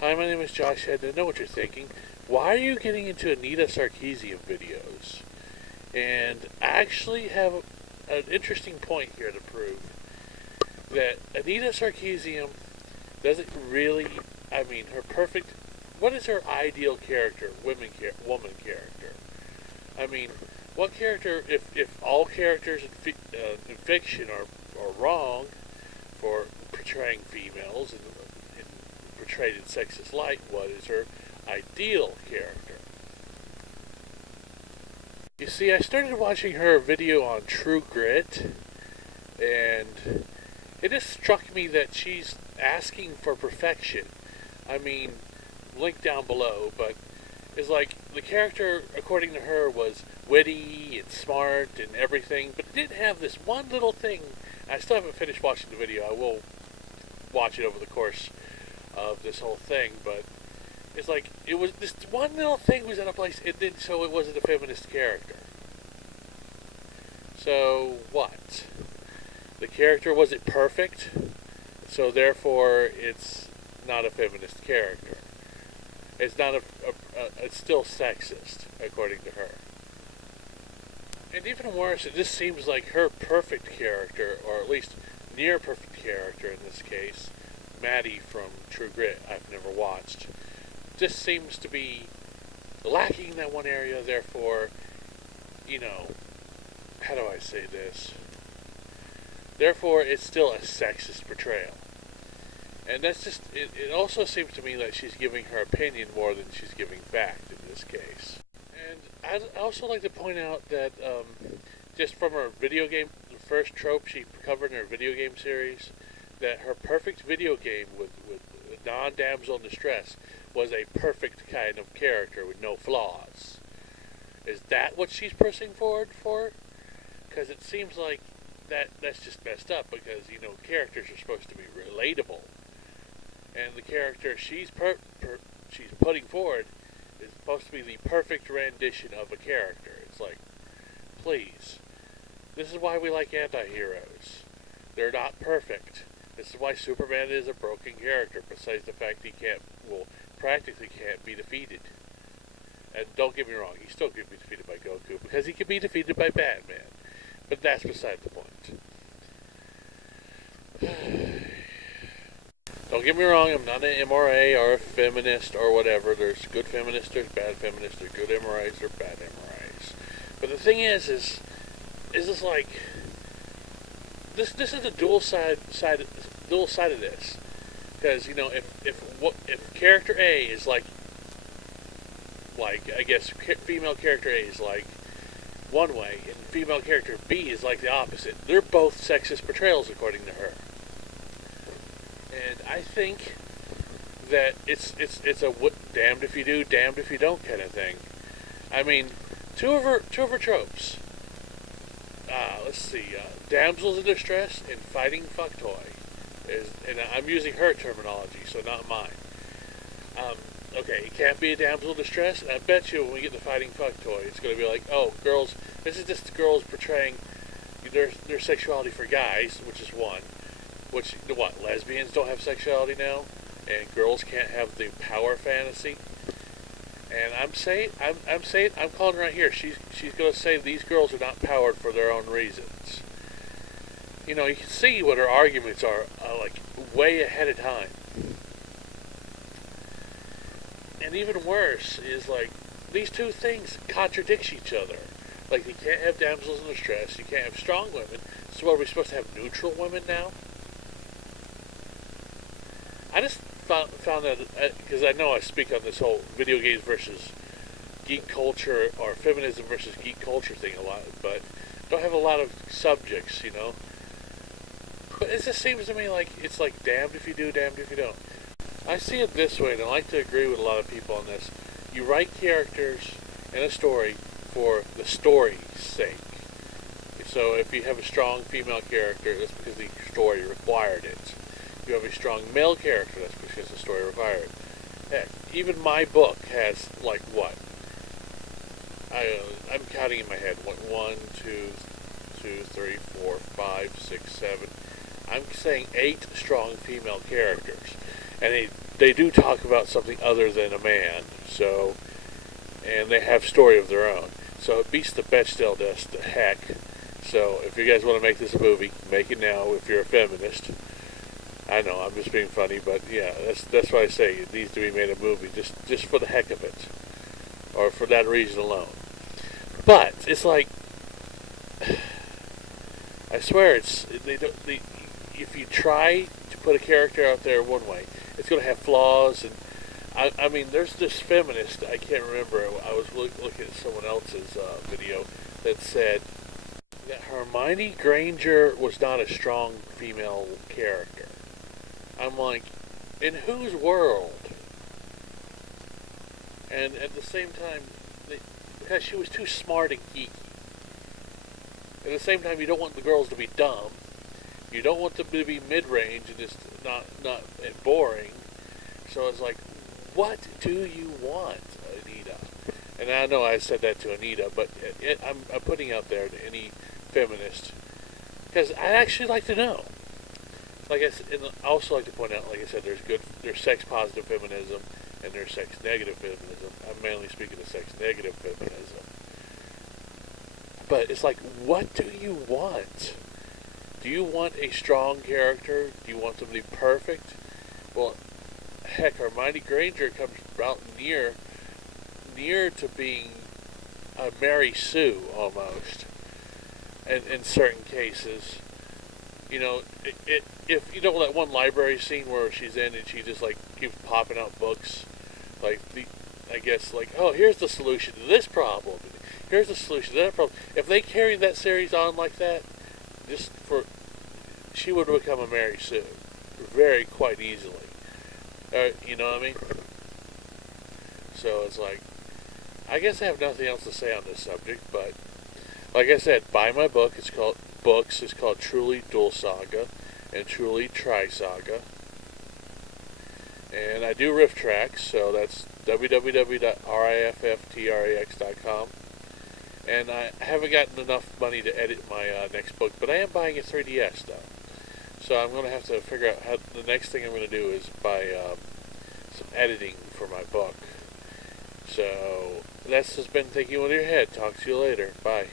Hi, my name is Josh, and I know what you're thinking. Why are you getting into Anita Sarkeesian videos? And I actually have an interesting point here to prove that Anita Sarkeesian doesn't really, her perfect, what is her ideal character, woman character? I mean, what character, if all characters in fiction are wrong for portraying females and portrayed in sexist light, what is her ideal character? You see, I started watching her video on True Grit, and it just struck me that she's asking for perfection. I mean, link down below, but it's like the character, according to her, was witty and smart and everything, but it didn't have this one little thing. I still haven't finished watching the video. I will watch it over the course of this whole thing, but it's like it was this one little thing was out of place. It did so it wasn't a feminist character. So what? The character wasn't perfect, so therefore it's not a feminist character. It's not it's still sexist, according to her. And even worse, it just seems like her perfect character, or at least near perfect character in this case, Maddie from True Grit, I've never watched, just seems to be lacking in that one area. Therefore, how do I say this? Therefore, it's still a sexist portrayal. And that's just, it also seems to me that she's giving her opinion more than she's giving fact in this case. And I'd also like to point out that just from her video game, the first trope she covered in her video game series, that her perfect video game with non-damsel in distress was a perfect kind of character with no flaws. Is that what she's pushing forward for? Because it seems like that's just messed up, because, characters are supposed to be relatable. And the character she's putting forward is supposed to be the perfect rendition of a character. It's like, please. This is why we like anti-heroes. They're not perfect. This is why Superman is a broken character, besides the fact he practically can't be defeated. And don't get me wrong, he still could be defeated by Goku, because he can be defeated by Batman. But that's beside the point. Don't get me wrong, I'm not an MRA or a feminist or whatever. There's good feminists, there's bad feminists, there's good MRAs, there's bad MRAs. But the thing is this like, this is a dual side of this. Because, if character A is like I guess female character A is like one way, and female character B is like the opposite. They're both sexist portrayals, according to her. And I think that it's a damned if you do, damned if you don't kind of thing. I mean, two of her tropes. Let's see, damsels in distress and fighting fuck toy. And I'm using her terminology, so not mine. Okay, it can't be a damsel in distress, and I bet you when we get the fighting fuck toy, it's going to be like, oh, girls, this is just girls portraying their sexuality for guys, which is one. Which, what, lesbians don't have sexuality now? And girls can't have the power fantasy? And I'm calling right here. She's going to say these girls are not powered for their own reasons. You can see what her arguments are, like, way ahead of time. And even worse is, like, these two things contradict each other. Like, you can't have damsels in distress, you can't have strong women. So what, are we supposed to have neutral women now? I just found that, because I know I speak on this whole video games versus geek culture, or feminism versus geek culture thing a lot, but don't have a lot of subjects, But it just seems to me like it's like damned if you do, damned if you don't. I see it this way, and I like to agree with a lot of people on this. You write characters in a story for the story's sake. So if you have a strong female character, that's because the story required it. If you have a strong male character, that's because the story required it. Heck, even my book has, like, what? I'm counting in my head. 1, 2, 3, 4, 5, 6, 7. I'm saying 8 strong female characters. And they do talk about something other than a man. So, and they have story of their own. So it beats the Bechdel test to heck. So if you guys want to make this a movie, make it now if you're a feminist. I know, I'm just being funny, but yeah, that's why I say it needs to be made a movie, just for the heck of it. Or for that reason alone. But, it's like, I swear, if you try to put a character out there one way, it's going to have flaws, and I mean, there's this feminist, I can't remember, I was looking at someone else's video that said that Hermione Granger was not a strong female character. I'm like, in whose world? And at the same time, because she was too smart and geeky. At the same time, you don't want the girls to be dumb. You don't want them to be mid-range and just not boring. So it's like, what do you want, Anita? And I know I said that to Anita, but I'm putting out there to any feminist, because I'd actually like to know. Like I said, and I also like to point out, like I said, there's sex-positive feminism and there's sex-negative feminism. I'm mainly speaking of sex-negative feminism. But it's like, what do you want? Do you want a strong character? Do you want them to be perfect? Well, heck, Hermione Granger comes about near to being a Mary Sue almost, and in certain cases. You know, if you know that one library scene where she's in and she just like keeps popping out books, like I guess like, oh, here's the solution to this problem, here's the solution to that problem. If they carried that series on like that, she would become a Mary Sue, quite easily. You know what I mean? So it's like, I guess I have nothing else to say on this subject, but like I said, buy my book. It's called Truly Dual Saga and Truly Tri Saga. And I do riff tracks, so that's www.rifftrax.com. And I haven't gotten enough money to edit my next book, but I am buying a 3DS though. So I'm going to have to figure out how the next thing I'm going to do is buy some editing for my book. So that's just been Thinking with Your Head. Talk to you later. Bye.